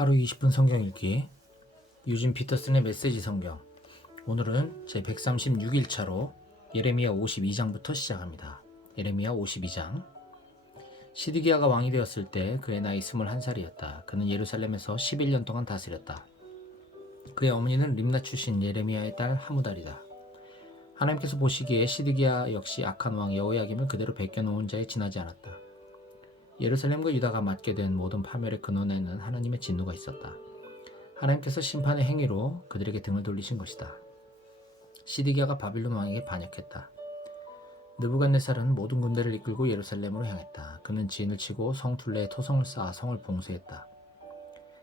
하루 20분 성경 읽기 유진 피터슨의 메시지 성경. 오늘은 제 136일차로 예레미야 52장부터 시작합니다. 예레미야 52장. 시드기야가 왕이 되었을 때 그의 나이 21살이었다. 그는 예루살렘에서 11년 동안 다스렸다. 그의 어머니는 림나 출신 예레미야의 딸 하무달이다. 하나님께서 보시기에 시드기야 역시 악한 왕 여호야김을 그대로 베껴놓은 자에 지나지 않았다. 예루살렘과 유다가 맡게 된 모든 파멸의 근원에는 하나님의 진노가 있었다. 하나님께서 심판의 행위로 그들에게 등을 돌리신 것이다. 시드기야가 바빌론 왕에게 반역했다. 느부갓네살은 모든 군대를 이끌고 예루살렘으로 향했다. 그는 진을 치고 성 둘레에 토성을 쌓아 성을 봉쇄했다.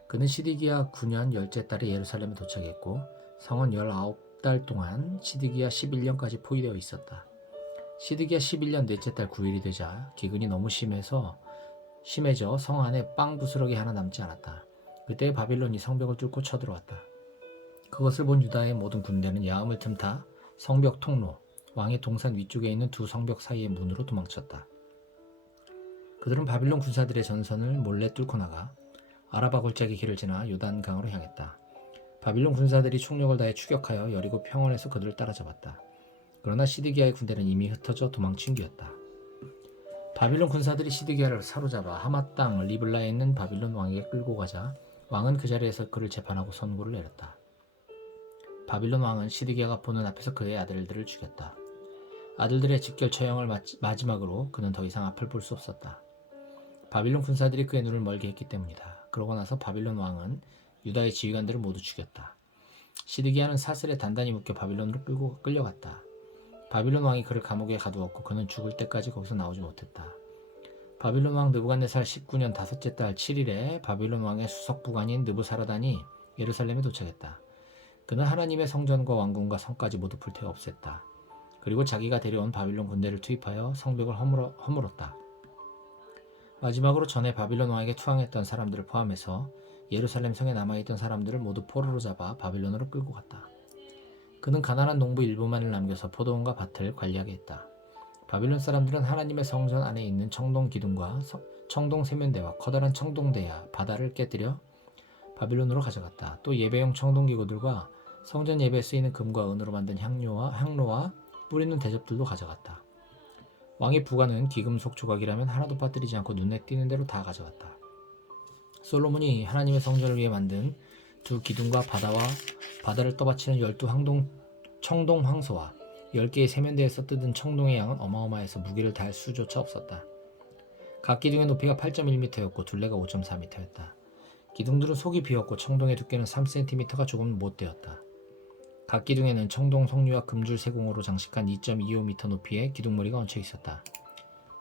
그는 시드기야 9년 열째 달에 예루살렘에 도착했고 성은 19달 동안 시드기야 11년까지 포위되어 있었다. 시드기야 11년 넷째 달 9일이 되자 기근이 너무 심해져 성 안에 빵 부스러기 하나 남지 않았다. 그때 바빌론이 성벽을 뚫고 쳐들어왔다. 그것을 본 유다의 모든 군대는 야음을 틈타 성벽 통로, 왕의 동산 위쪽에 있는 두 성벽 사이의 문으로 도망쳤다. 그들은 바빌론 군사들의 전선을 몰래 뚫고 나가 아라바 골짜기 길을 지나 요단강으로 향했다. 바빌론 군사들이 총력을 다해 추격하여 여리고 평원에서 그들을 따라잡았다. 그러나 시드기야의 군대는 이미 흩어져 도망친 뒤였다. 바빌론 군사들이 시드기야를 사로잡아 하맛 땅 리블라에 있는 바빌론 왕에게 끌고 가자 왕은 그 자리에서 그를 재판하고 선고를 내렸다. 바빌론 왕은 시드기야가 보는 앞에서 그의 아들들을 죽였다. 아들들의 직결 처형을 마지막으로 그는 더 이상 앞을 볼 수 없었다. 바빌론 군사들이 그의 눈을 멀게 했기 때문이다. 그러고 나서 바빌론 왕은 유다의 지휘관들을 모두 죽였다. 시드기야는 사슬에 단단히 묶여 바빌론으로 끌려갔다. 바빌론 왕이 그를 감옥에 가두었고 그는 죽을 때까지 거기서 나오지 못했다. 바빌론 왕 느부갓네살 19년 다섯째 달 7일에 바빌론 왕의 수석 부관인 느부사라단이 예루살렘에 도착했다. 그는 하나님의 성전과 왕궁과 성까지 모두 불태워 없앴다. 그리고 자기가 데려온 바빌론 군대를 투입하여 성벽을 허물었다. 마지막으로 전에 바빌론 왕에게 투항했던 사람들을 포함해서 예루살렘 성에 남아있던 사람들을 모두 포로로 잡아 바빌론으로 끌고 갔다. 그는 가난한 농부 일부만을 남겨서 포도원과 밭을 관리하게 했다. 바빌론 사람들은 하나님의 성전 안에 있는 청동 기둥과 청동 세면대와 커다란 청동대야 바다를 깨뜨려 바빌론으로 가져갔다. 또 예배용 청동기구들과 성전 예배에 쓰이는 금과 은으로 만든 향로와 뿌리는 대접들도 가져갔다. 왕의 부관은 기금속 조각이라면 하나도 빠뜨리지 않고 눈에 띄는 대로 다 가져갔다. 솔로몬이 하나님의 성전을 위해 만든 두 기둥과 바다를 떠받치는 12 청동 황소와 10개의 세면대에서 뜯은 청동의 양은 어마어마해서 무게를 다할 수조차 없었다. 각 기둥의 높이가 8.1m였고 둘레가 5.4m였다. 기둥들은 속이 비었고 청동의 두께는 3cm가 조금 못 되었다. 각 기둥에는 청동 석류와 금줄 세공으로 장식한 2.25m 높이의 기둥머리가 얹혀 있었다.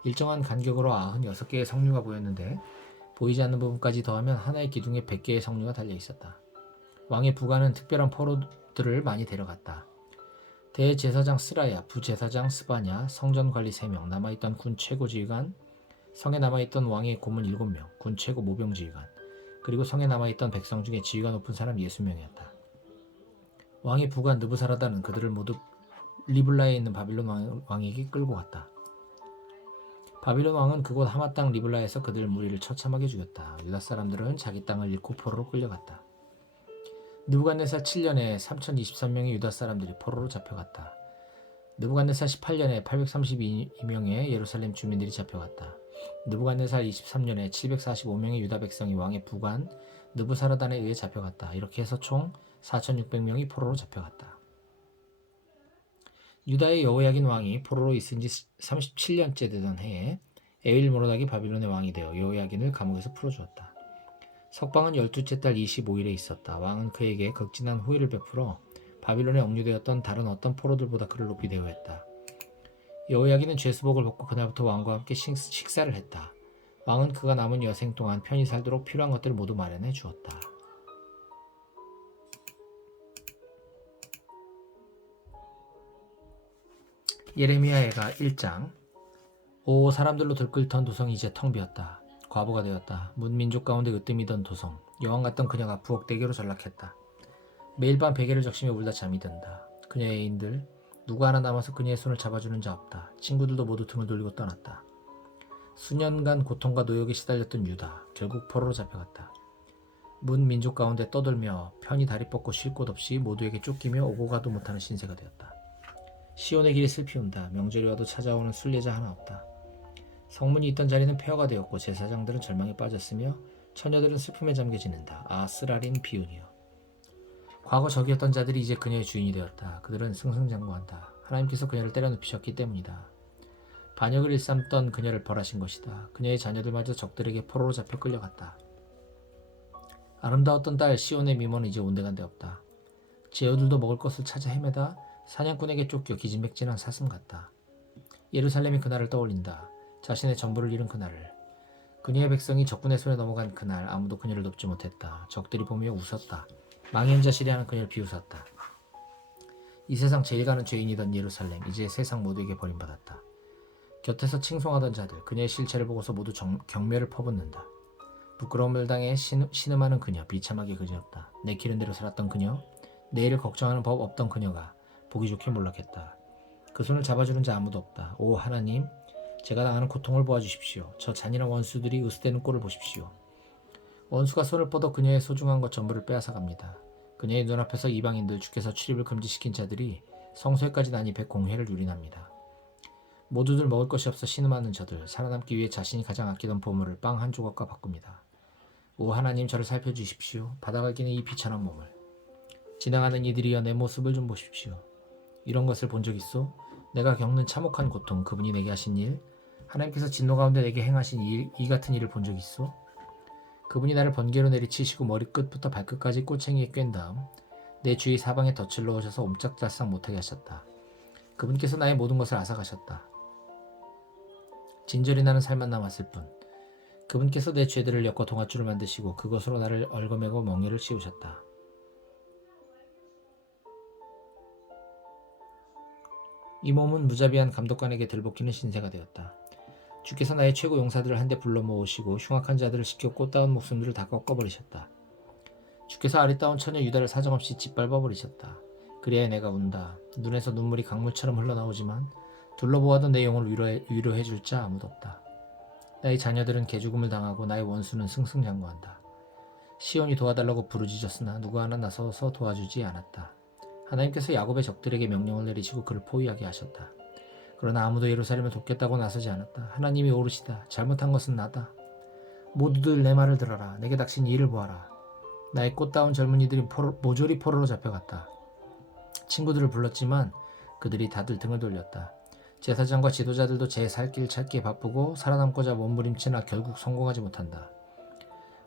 일정한 간격으로 96개의 석류가 보였는데 보이지 않는 부분까지 더하면 하나의 기둥에 100개의 석류가 달려 있었다. 왕의 부관은 특별한 포로들을 많이 데려갔다. 대제사장 스라야, 부제사장 스바냐, 성전관리 3명, 남아있던 군 최고지휘관, 성에 남아있던 왕의 고문 7명, 군 최고 모병지휘관, 그리고 성에 남아있던 백성 중에 지위가 높은 사람 60명이었다. 왕의 부관 느부사라단은 그들을 모두 리블라에 있는 바빌론 왕에게 끌고 갔다. 바빌론 왕은 그곳 하맛 땅 리블라에서 그들 무리를 처참하게 죽였다. 유다 사람들은 자기 땅을 잃고 포로로 끌려갔다. 느부갓네살 7년에 3023명의 유다 사람들이 포로로 잡혀갔다. 느부갓네살 18년에 832명의 예루살렘 주민들이 잡혀갔다. 느부갓네살 23년에 745명의 유다 백성이 왕의 부관 느부사라단에 의해 잡혀갔다. 이렇게 해서 총 4600명이 포로로 잡혀갔다. 유다의 여호야긴 왕이 포로로 있은 지 37년째 되던 해에 에윌모로닥이 바빌론의 왕이 되어 여호야긴을 감옥에서 풀어주었다. 석방은 12째 달 25일에 있었다. 왕은 그에게 극진한 호의를 베풀어 바빌론에 억류되었던 다른 어떤 포로들보다 그를 높이 대우했다. 여호야긴은 죄수복을 벗고 그날부터 왕과 함께 식사를 했다. 왕은 그가 남은 여생 동안 편히 살도록 필요한 것들을 모두 마련해 주었다. 예레미야애가 1장. 오 사람들로 들끓던 도성이 이제 텅 비었다. 과부가 되었다. 문민족 가운데 으뜸이던 도성. 여왕 같던 그녀가 부엌대교로 전락했다. 매일 밤 베개를 적시며 울다 잠이 든다. 그녀의 애인들 누구 하나 남아서 그녀의 손을 잡아주는 자 없다. 친구들도 모두 등을 돌리고 떠났다. 수년간 고통과 노역에 시달렸던 유다 결국 포로로 잡혀갔다. 문 민족 가운데 떠돌며 편히 다리 뻗고 쉴 곳 없이 모두에게 쫓기며 오고 가도 못하는 신세가 되었다. 시온의 길이 슬피 온다. 명절이 와도 찾아오는 순례자 하나 없다. 성문이 있던 자리는 폐허가 되었고 제사장들은 절망에 빠졌으며 처녀들은 슬픔에 잠겨 지는다. 아, 쓰라린 비운이여. 과거 적이었던 자들이 이제 그녀의 주인이 되었다. 그들은 승승장구한다. 하나님께서 그녀를 때려눕히셨기 때문이다. 반역을 일삼던 그녀를 벌하신 것이다. 그녀의 자녀들마저 적들에게 포로로 잡혀 끌려갔다. 아름다웠던 딸 시온의 미모는 이제 온데간데 없다. 제후들도 먹을 것을 찾아 헤매다 사냥꾼에게 쫓겨 기진맥진한 사슴 같다. 예루살렘이 그날을 떠올린다. 자신의 전부를 잃은 그날을. 그녀의 백성이 적군의 손에 넘어간 그날 아무도 그녀를 돕지 못했다. 적들이 보며 웃었다. 망연자실히 하는 그녀를 비웃었다. 이 세상 제일 가는 죄인이던 예루살렘, 이제 세상 모두에게 버림받았다. 곁에서 칭송하던 자들, 그녀의 실체를 보고서 모두 경멸을 퍼붓는다. 부끄러움을 당해 신음하는 그녀, 비참하게 그지없다. 내 기른 대로 살았던 그녀, 내일을 걱정하는 법 없던 그녀가 보기 좋게 몰락했다. 그 손을 잡아주는 자 아무도 없다. 오 하나님, 제가 당하는 고통을 보아주십시오. 저 잔인한 원수들이 으스대는 꼴을 보십시오. 원수가 손을 뻗어 그녀의 소중한 것 전부를 빼앗아갑니다. 그녀의 눈앞에서 이방인들, 주께서 출입을 금지시킨 자들이 성소에까지 난입해 공회를 유린합니다. 모두들 먹을 것이 없어 신음하는 저들, 살아남기 위해 자신이 가장 아끼던 보물을 빵 한 조각과 바꿉니다. 오 하나님, 저를 살펴주십시오. 받아가기는 이 비천한 몸을. 지나가는 이들이여, 내 모습을 좀 보십시오. 이런 것을 본 적 있소? 내가 겪는 참혹한 고통, 그분이 내게 하신 일, 하나님께서 진노 가운데 내게 행하신 이 같은 일을 본 적 있소? 그분이 나를 번개로 내리치시고 머리끝부터 발끝까지 꼬챙이에 꿰은 다음 내 주위 사방에 덫을 넣으셔서 옴짝달싹 못하게 하셨다. 그분께서 나의 모든 것을 앗아가셨다. 진절이 나는 살만 남았을 뿐. 그분께서 내 죄들을 엮어 동아줄을 만드시고 그것으로 나를 얽어매고 멍에를 씌우셨다. 이 몸은 무자비한 감독관에게 들볶이는 신세가 되었다. 주께서 나의 최고 용사들을 한데 불러 모으시고 흉악한 자들을 시켜 꽃다운 목숨들을 다 꺾어버리셨다. 주께서 아리따운 처녀 유다를 사정없이 짓밟아버리셨다. 그래야 내가 운다. 눈에서 눈물이 강물처럼 흘러나오지만 둘러보아도 내 영혼을 위로해줄 자 아무도 없다. 나의 자녀들은 개죽음을 당하고 나의 원수는 승승장구한다. 시온이 도와달라고 부르짖었으나 누구 하나 나서서 도와주지 않았다. 하나님께서 야곱의 적들에게 명령을 내리시고 그를 포위하게 하셨다. 그러나 아무도 예루살렘을 돕겠다고 나서지 않았다. 하나님이 오르시다. 잘못한 것은 나다. 모두들 내 말을 들어라. 내게 닥친 일을 보아라. 나의 꽃다운 젊은이들이 모조리 포로로 잡혀갔다. 친구들을 불렀지만 그들이 다들 등을 돌렸다. 제사장과 지도자들도 제 살 길 찾기에 바쁘고 살아남고자 몸부림치나 결국 성공하지 못한다.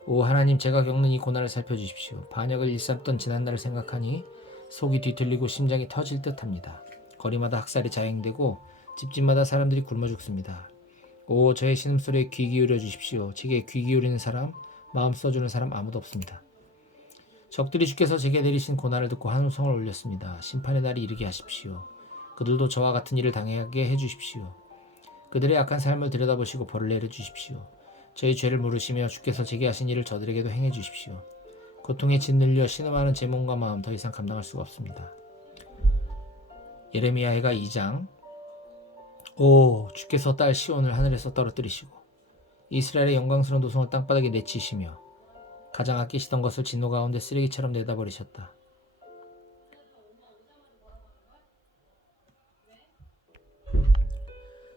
오 하나님, 제가 겪는 이 고난을 살펴주십시오. 반역을 일삼던 지난날을 생각하니 속이 뒤틀리고 심장이 터질 듯합니다. 거리마다 학살이 자행되고 집집마다 사람들이 굶어 죽습니다. 오, 저의 신음소리에 귀 기울여 주십시오. 제게 귀 기울이는 사람, 마음 써주는 사람 아무도 없습니다. 적들이 주께서 제게 내리신 고난을 듣고 한송을 올렸습니다. 심판의 날이 이르게 하십시오. 그들도 저와 같은 일을 당하게 해주십시오. 그들의 악한 삶을 들여다보시고 벌을 내려주십시오. 저희 죄를 물으시며 주께서 제게 하신 일을 저들에게도 행해 주십시오. 고통에 짓눌려 신음하는 제 몸과 마음 더 이상 감당할 수가 없습니다. 예레미야가 2장. 오, 주께서 딸 시온을 하늘에서 떨어뜨리시고 이스라엘의 영광스러운 노성을 땅바닥에 내치시며 가장 아끼시던 것을 진노 가운데 쓰레기처럼 내다버리셨다.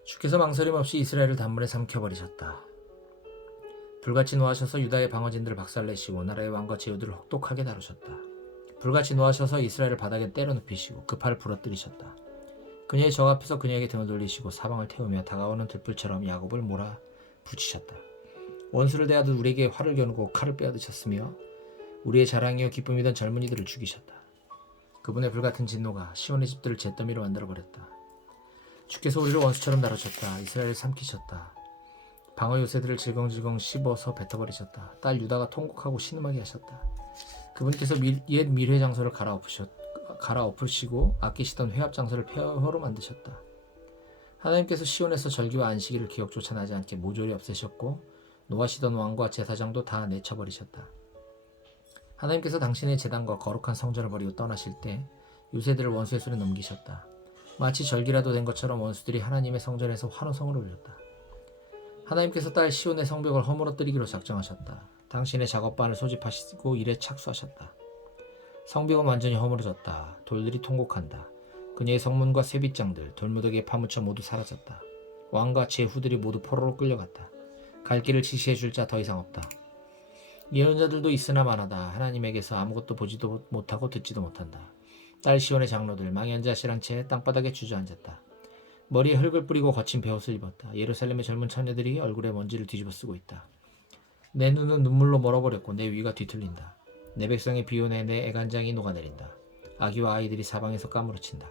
주께서 망설임 없이 이스라엘을 단물에 삼켜버리셨다. 불같이 노하셔서 유다의 방어진들을 박살내시고 나라의 왕과 제후들을 혹독하게 다루셨다. 불같이 노하셔서 이스라엘을 바닥에 때려눕히시고 그 팔을 부러뜨리셨다. 그녀의 적 앞에서 그녀에게 등을 돌리시고 사방을 태우며 다가오는 들불처럼 야곱을 몰아 붙이셨다. 원수를 대하듯 우리에게 활을 겨누고 칼을 빼앗으셨으며 우리의 자랑이요 기쁨이던 젊은이들을 죽이셨다. 그분의 불같은 진노가 시온의 집들을 잿더미로 만들어버렸다. 주께서 우리를 원수처럼 다루셨다. 이스라엘을 삼키셨다. 방어 요새들을 질겅질겅 씹어서 뱉어버리셨다. 딸 유다가 통곡하고 신음하게 하셨다. 그분께서 옛 밀회 장소를 갈아엎으시고 아끼시던 회합 장소를 폐허로 만드셨다. 하나님께서 시온에서 절기와 안식일을 기억조차 나지 않게 모조리 없애셨고 노하시던 왕과 제사장도 다 내쳐버리셨다. 하나님께서 당신의 제단과 거룩한 성전을 버리고 떠나실 때 요새들을 원수의 손에 넘기셨다. 마치 절기라도 된 것처럼 원수들이 하나님의 성전에서 환호성을 올렸다. 하나님께서 딸 시온의 성벽을 허물어뜨리기로 작정하셨다. 당신의 작업반을 소집하시고 일에 착수하셨다. 성벽은 완전히 허물어졌다. 돌들이 통곡한다. 그녀의 성문과 쇠빗장들, 돌무더기에 파묻혀 모두 사라졌다. 왕과 제후들이 모두 포로로 끌려갔다. 갈 길을 지시해줄 자 더 이상 없다. 예언자들도 있으나 마나다. 하나님에게서 아무것도 보지도 못하고 듣지도 못한다. 딸 시온의 장로들 망연자실한 채 땅바닥에 주저앉았다. 머리에 흙을 뿌리고 거친 베옷을 입었다. 예루살렘의 젊은 처녀들이 얼굴에 먼지를 뒤집어 쓰고 있다. 내 눈은 눈물로 멀어버렸고 내 위가 뒤틀린다. 내 백성의 비온에 내 애간장이 녹아내린다. 아기와 아이들이 사방에서 까무러친다.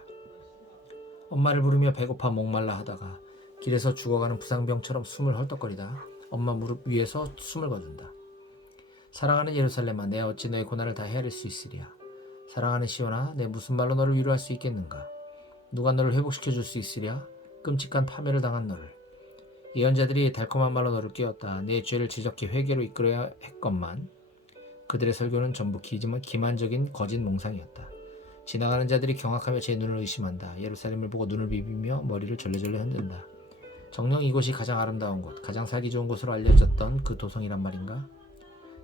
엄마를 부르며 배고파 목말라 하다가 길에서 죽어가는 부상병처럼 숨을 헐떡거리다 엄마 무릎 위에서 숨을 거둔다. 사랑하는 예루살렘아, 내 어찌 너의 고난을 다 헤아릴 수 있으랴. 사랑하는 시온아, 내 무슨 말로 너를 위로할 수 있겠는가. 누가 너를 회복시켜 줄 수 있으랴. 끔찍한 파멸을 당한 너를. 예언자들이 달콤한 말로 너를 깨웠다. 내 죄를 지적히 회개로 이끌어야 했건만 그들의 설교는 전부 기만적인 거짓 몽상이었다. 지나가는 자들이 경악하며 제 눈을 의심한다. 예루살렘을 보고 눈을 비비며 머리를 절레절레 흔든다. 정녕 이곳이 가장 아름다운 곳, 가장 살기 좋은 곳으로 알려졌던 그 도성이란 말인가?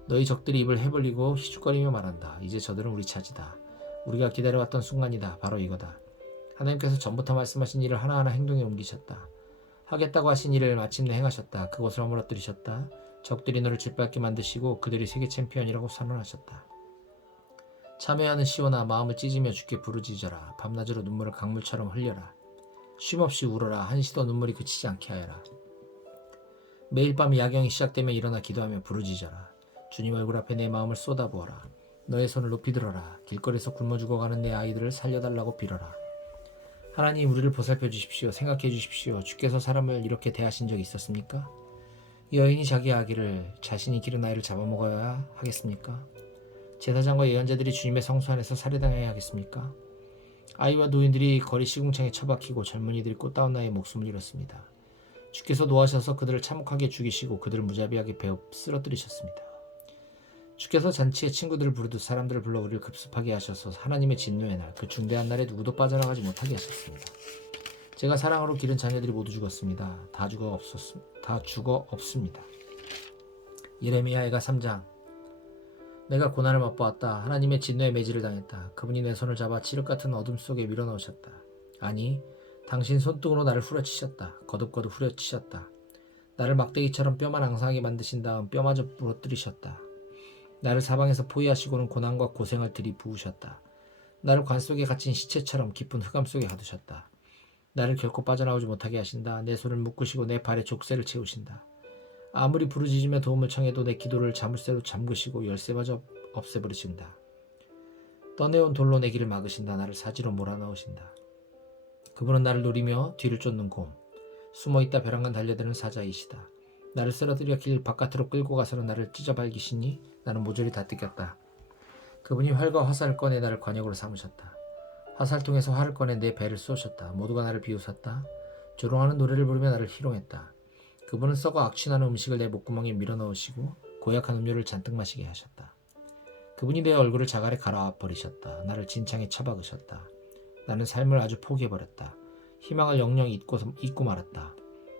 너희 적들이 입을 해벌리고 희죽거리며 말한다. 이제 저들은 우리 차지다. 우리가 기다려왔던 순간이다. 바로 이거다. 하나님께서 전부터 말씀하신 일을 하나하나 행동에 옮기셨다. 하겠다고 하신 일을 마침내 행하셨다. 그곳을 허물어뜨리셨다. 적들이 너를 짓밟게 만드시고 그들이 세계 챔피언이라고 선언하셨다. 참회하는 시온아, 마음을 찢으며 주께 부르짖어라. 밤낮으로 눈물을 강물처럼 흘려라. 쉼없이 울어라. 한시도 눈물이 그치지 않게 하여라. 매일 밤 야경이 시작되면 일어나 기도하며 부르짖어라. 주님 얼굴 앞에 내 마음을 쏟아부어라. 너의 손을 높이 들어라. 길거리에서 굶어 죽어가는 내 아이들을 살려달라고 빌어라. 하나님, 우리를 보살펴 주십시오. 생각해 주십시오. 주께서 사람을 이렇게 대하신 적이 있었습니까? 여인이 자기 아기를 자신이 기른 아이를 잡아먹어야 하겠습니까? 제사장과 예언자들이 주님의 성소 안에서 살해당해야 하겠습니까? 아이와 노인들이 거리 시궁창에 처박히고 젊은이들이 꽃다운 나이에 목숨을 잃었습니다. 주께서 노하셔서 그들을 참혹하게 죽이시고 그들을 무자비하게 베어 쓰러뜨리셨습니다. 주께서 잔치에 친구들을 부르듯 사람들을 불러 우리를 급습하게 하셔서 하나님의 진노의 날, 그 중대한 날에 누구도 빠져나가지 못하게 하셨습니다. 제가 사랑으로 기른 자녀들이 모두 죽었습니다. 다 죽어 없습니다. 예레미야애가 3장. 내가 고난을 맛보았다. 하나님의 진노의 매질을 당했다. 그분이 내 손을 잡아 칠흑 같은 어둠 속에 밀어넣으셨다. 아니, 당신 손등으로 나를 후려치셨다. 거듭거듭 후려치셨다. 나를 막대기처럼 뼈만 앙상하게 만드신 다음 뼈마저 부러뜨리셨다. 나를 사방에서 포위하시고는 고난과 고생을 들이부으셨다. 나를 관 속에 갇힌 시체처럼 깊은 흑암 속에 가두셨다. 나를 결코 빠져나오지 못하게 하신다. 내 손을 묶으시고 내 발에 족쇄를 채우신다. 아무리 부르짖으며 도움을 청해도 내 기도를 자물쇠로 잠그시고 열쇠마저 없애버리신다. 떠내온 돌로 내 길을 막으신다. 나를 사지로 몰아넣으신다. 그분은 나를 노리며 뒤를 쫓는 곰, 숨어있다 벼랑간 달려드는 사자이시다. 나를 쓰러뜨려 길 바깥으로 끌고 가서는 나를 찢어발기시니 나는 모조리 다 뜯겼다. 그분이 활과 화살을 꺼내 나를 관역으로 삼으셨다. 화살통에서 활을 꺼내 내 배를 쏘셨다. 모두가 나를 비웃었다. 조롱하는 노래를 부르며 나를 희롱했다. 그분은 썩어 악취나는 음식을 내 목구멍에 밀어넣으시고 고약한 음료를 잔뜩 마시게 하셨다. 그분이 내 얼굴을 자갈에 갈아버리셨다. 나를 진창에 처박으셨다. 나는 삶을 아주 포기해버렸다. 희망을 영영 잊고 말았다.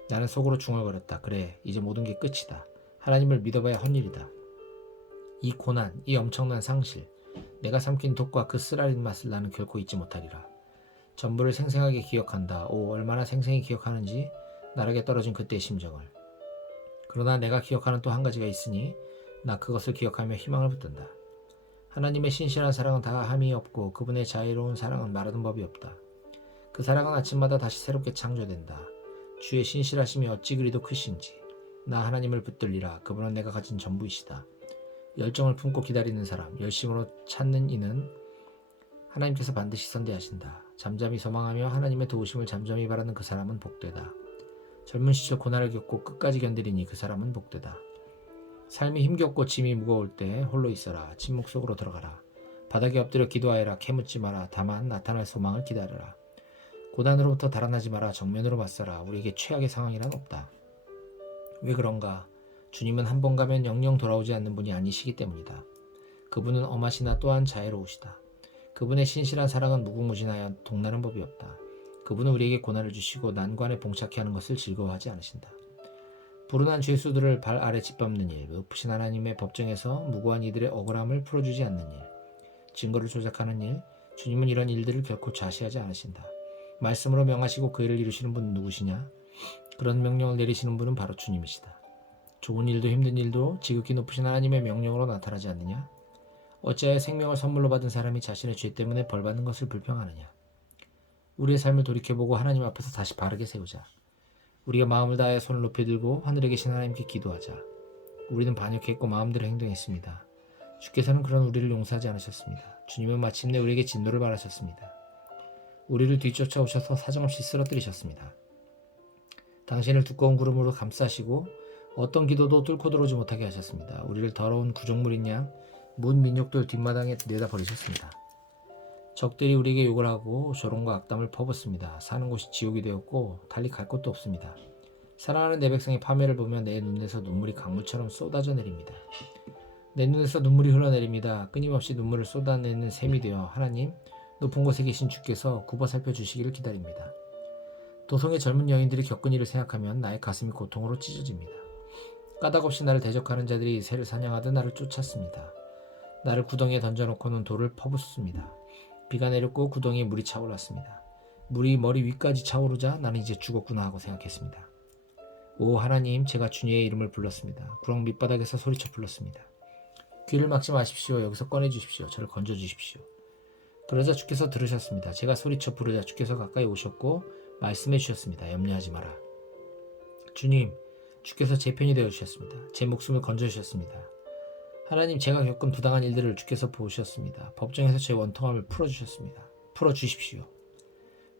나는 속으로 중얼거렸다. 그래, 이제 모든 게 끝이다. 하나님을 믿어봐야 헛일이다. 이 고난, 이 엄청난 상실, 내가 삼킨 독과 그 쓰라린 맛을 나는 결코 잊지 못하리라. 전부를 생생하게 기억한다. 오, 얼마나 생생히 기억하는지 나락에 떨어진 그때의 심정을. 그러나 내가 기억하는 또 한 가지가 있으니 나 그것을 기억하며 희망을 붙든다. 하나님의 신실한 사랑은 다함이 없고 그분의 자애로운 사랑은 마르는 법이 없다. 그 사랑은 아침마다 다시 새롭게 창조된다. 주의 신실하심이 어찌 그리도 크신지. 나 하나님을 붙들리라. 그분은 내가 가진 전부이시다. 열정을 품고 기다리는 사람, 열심으로 찾는 이는 하나님께서 반드시 선대하신다. 잠잠히 소망하며 하나님의 도우심을 잠잠히 바라는 그 사람은 복되다. 젊은 시절 고난을 겪고 끝까지 견디리니 그 사람은 복되다. 삶이 힘겹고 짐이 무거울 때 홀로 있어라. 침묵 속으로 들어가라. 바닥에 엎드려 기도하여라. 캐묻지 마라. 다만 나타날 소망을 기다려라. 고난으로부터 달아나지 마라. 정면으로 맞서라. 우리에게 최악의 상황이란 없다. 왜 그런가? 주님은 한 번 가면 영영 돌아오지 않는 분이 아니시기 때문이다. 그분은 엄하시나 또한 자애로우시다. 그분의 신실한 사랑은 무궁무진하여 동나는 법이 없다. 그분은 우리에게 고난을 주시고 난관에 봉착해 하는 것을 즐거워하지 않으신다. 불운한 죄수들을 발 아래 짓밟는 일, 높으신 하나님의 법정에서 무고한 이들의 억울함을 풀어주지 않는 일, 증거를 조작하는 일, 주님은 이런 일들을 결코 좌시하지 않으신다. 말씀으로 명하시고 그 일을 이루시는 분은 누구시냐? 그런 명령을 내리시는 분은 바로 주님이시다. 좋은 일도 힘든 일도 지극히 높으신 하나님의 명령으로 나타나지 않느냐? 어찌하여 생명을 선물로 받은 사람이 자신의 죄 때문에 벌받는 것을 불평하느냐? 우리의 삶을 돌이켜보고 하나님 앞에서 다시 바르게 세우자. 우리가 마음을 다하여 손을 높이 들고 하늘에 계신 하나님께 기도하자. 우리는 반역했고 마음대로 행동했습니다. 주께서는 그런 우리를 용서하지 않으셨습니다. 주님은 마침내 우리에게 진노를 바라셨습니다. 우리를 뒤쫓아오셔서 사정없이 쓰러뜨리셨습니다. 당신을 두꺼운 구름으로 감싸시고 어떤 기도도 뚫고 들어오지 못하게 하셨습니다. 우리를 더러운 구정물인 양 문 민족들 뒷마당에 내다 버리셨습니다. 적들이 우리에게 욕을 하고 조롱과 악담을 퍼붓습니다. 사는 곳이 지옥이 되었고 달리 갈 곳도 없습니다. 사랑하는 내 백성의 파멸을 보며 내 눈에서 눈물이 강물처럼 쏟아져 내립니다. 내 눈에서 눈물이 흘러내립니다. 끊임없이 눈물을 쏟아내는 샘이 되어 하나님, 높은 곳에 계신 주께서 굽어 살펴주시기를 기다립니다. 도성의 젊은 여인들이 겪은 일을 생각하면 나의 가슴이 고통으로 찢어집니다. 까닭없이 나를 대적하는 자들이 새를 사냥하듯 나를 쫓았습니다. 나를 구덩이에 던져놓고는 돌을 퍼붓습니다. 비가 내렸고 구덩이에 물이 차올랐습니다. 물이 머리 위까지 차오르자 나는 이제 죽었구나 하고 생각했습니다. 오 하나님, 제가 주님의 이름을 불렀습니다. 구렁 밑바닥에서 소리쳐 불렀습니다. 귀를 막지 마십시오. 여기서 꺼내주십시오. 저를 건져주십시오. 그러자 주께서 들으셨습니다. 제가 소리쳐 부르자 주께서 가까이 오셨고 말씀해 주셨습니다. 염려하지 마라. 주님, 주께서 제 편이 되어주셨습니다. 제 목숨을 건져주셨습니다. 하나님, 제가 겪은 부당한 일들을 주께서 보셨습니다. 법정에서 제 원통함을 풀어주셨습니다. 풀어주십시오.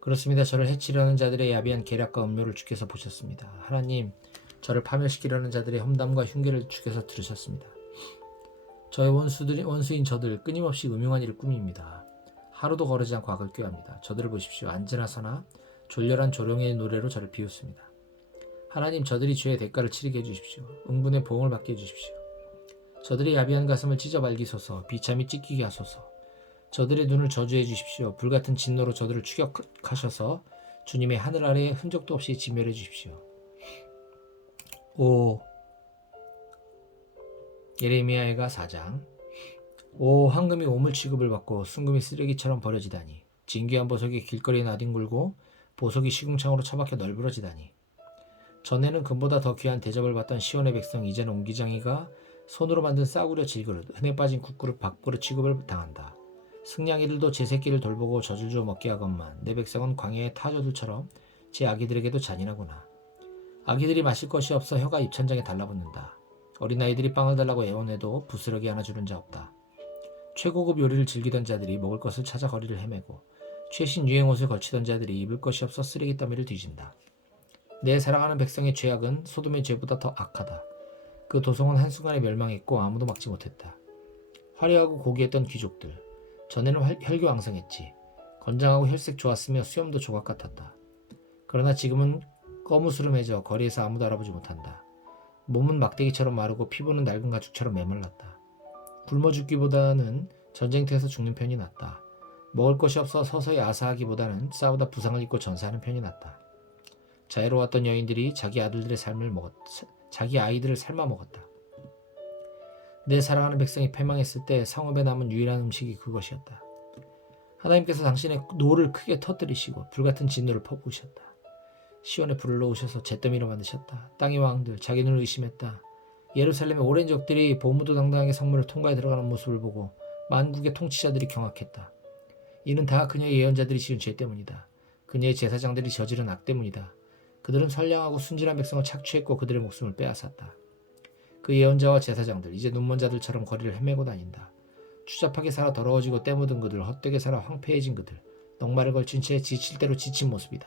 그렇습니다. 저를 해치려는 자들의 야비한 계략과 음료를 주께서 보셨습니다. 하나님, 저를 파멸시키려는 자들의 험담과 흉계를 주께서 들으셨습니다. 저의 원수인 저들 끊임없이 음흉한 일을 꾸밉니다. 하루도 거르지 않고 악을 꾀합니다. 저들을 보십시오. 안지나서나 졸렬한 조롱의 노래로 저를 비웃습니다. 하나님, 저들이 죄의 대가를 치르게 해주십시오. 응분의 보응을 받게 해주십시오. 저들의 야비한 가슴을 찢어 발기소서. 비참히 찢기게 하소서. 저들의 눈을 저주해 주십시오. 불같은 진노로 저들을 추격하셔서 주님의 하늘 아래에 흔적도 없이 진멸해 주십시오. 오 예레미야가 4장. 오 황금이 오물 취급을 받고 순금이 쓰레기처럼 버려지다니. 진귀한 보석이 길거리에 나뒹굴고 보석이 시궁창으로 처박혀 널브러지다니. 전에는 금보다 더 귀한 대접을 받던 시온의 백성, 이제는 옹기장이가 손으로 만든 싸구려 질그릇, 흔해 빠진 국그릇, 밥그릇 취급을 당한다. 승냥이들도 제 새끼를 돌보고 젖을 주어 먹게 하건만 내 백성은 광야의 타조들처럼 제 아기들에게도 잔인하구나. 아기들이 마실 것이 없어 혀가 입천장에 달라붙는다. 어린아이들이 빵을 달라고 애원해도 부스러기 하나 주는 자 없다. 최고급 요리를 즐기던 자들이 먹을 것을 찾아 거리를 헤매고 최신 유행 옷을 걸치던 자들이 입을 것이 없어 쓰레기 더미를 뒤진다. 내 사랑하는 백성의 죄악은 소돔의 죄보다 더 악하다. 그 도성은 한순간에 멸망했고 아무도 막지 못했다. 화려하고 고귀했던 귀족들, 전에는 혈기왕성했지. 건장하고 혈색 좋았으며 수염도 조각 같았다. 그러나 지금은 거무스름해져 거리에서 아무도 알아보지 못한다. 몸은 막대기처럼 마르고 피부는 낡은 가죽처럼 메말랐다. 굶어 죽기보다는 전쟁터에서 죽는 편이 낫다. 먹을 것이 없어 서서히 아사하기보다는 싸우다 부상을 입고 전사하는 편이 낫다. 자애로웠던 여인들이 자기 아이들을 삶아 먹었다. 내 사랑하는 백성이 패망했을 때 성읍에 남은 유일한 음식이 그것이었다. 하나님께서 당신의 노를 크게 터뜨리시고 불같은 진노를 퍼부으셨다. 시온에 불을 놓으셔서 잿더미로 만드셨다. 땅의 왕들 자기 눈을 의심했다. 예루살렘의 오랜 적들이 보무도당당하게 성문을 통과해 들어가는 모습을 보고 만국의 통치자들이 경악했다. 이는 다 그녀의 예언자들이 지은 죄 때문이다. 그녀의 제사장들이 저지른 악 때문이다. 그들은 선량하고 순진한 백성을 착취했고 그들의 목숨을 빼앗았다. 그 예언자와 제사장들, 이제 눈먼 자들처럼 거리를 헤매고 다닌다. 추잡하게 살아 더러워지고 때 묻은 그들, 헛되게 살아 황폐해진 그들, 넉마를 걸친 채 지칠 대로 지친 모습이다.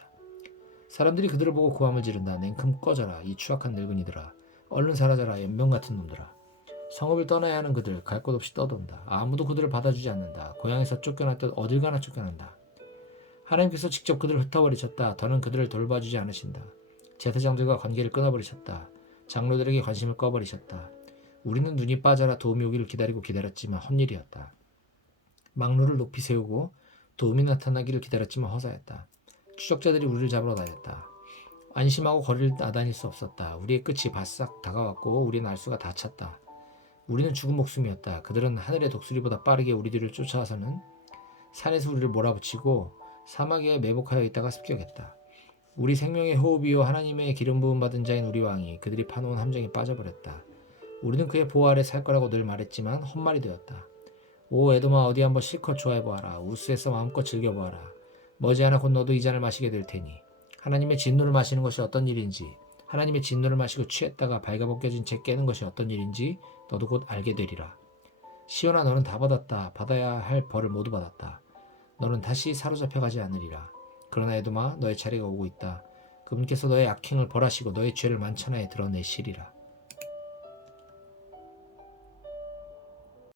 사람들이 그들을 보고 고함을 지른다. 냉큼 꺼져라, 이 추악한 늙은이들아. 얼른 사라져라, 연병 같은 놈들아. 성읍을 떠나야 하는 그들, 갈 곳 없이 떠돈다. 아무도 그들을 받아주지 않는다. 고향에서 쫓겨났듯 어딜 가나 쫓겨난다. 하나님께서 직접 그들을 흩어버리셨다. 더는 그들을 돌봐주지 않으신다. 제사장들과 관계를 끊어버리셨다. 장로들에게 관심을 꺼버리셨다. 우리는 눈이 빠져라 도움이 오기를 기다렸지만 헛일이었다. 망루를 높이 세우고 도움이 나타나기를 기다렸지만 허사였다. 추적자들이 우리를 잡으러 다녔다. 안심하고 거리를 나다닐 수 없었다. 우리의 끝이 바싹 다가왔고 우리의 날수가 다 찼다. 우리는 죽은 목숨이었다. 그들은 하늘의 독수리보다 빠르게 우리 뒤를 쫓아와서는 산에서 우리를 몰아붙이고 사막에 매복하여 있다가 습격했다. 우리 생명의 호흡이요 하나님의 기름 부음 받은 자인 우리 왕이 그들이 파놓은 함정에 빠져버렸다. 우리는 그의 보호 아래 살 거라고 늘 말했지만 헛말이 되었다. 오 에도마 어디 한번 실컷 좋아해보아라. 우스에서 마음껏 즐겨보아라. 머지않아 곧 너도 이 잔을 마시게 될 테니 하나님의 진노를 마시는 것이 어떤 일인지 하나님의 진노를 마시고 취했다가 발가벗겨진 채 깨는 것이 어떤 일인지 너도 곧 알게 되리라. 시온아 너는 다 받았다. 받아야 할 벌을 모두 받았다. 너는 다시 사로잡혀 가지 않으리라. 그러나 에도마 너의 차례가 오고 있다. 그분께서 너의 악행을 벌하시고 너의 죄를 만천하에 드러내시리라.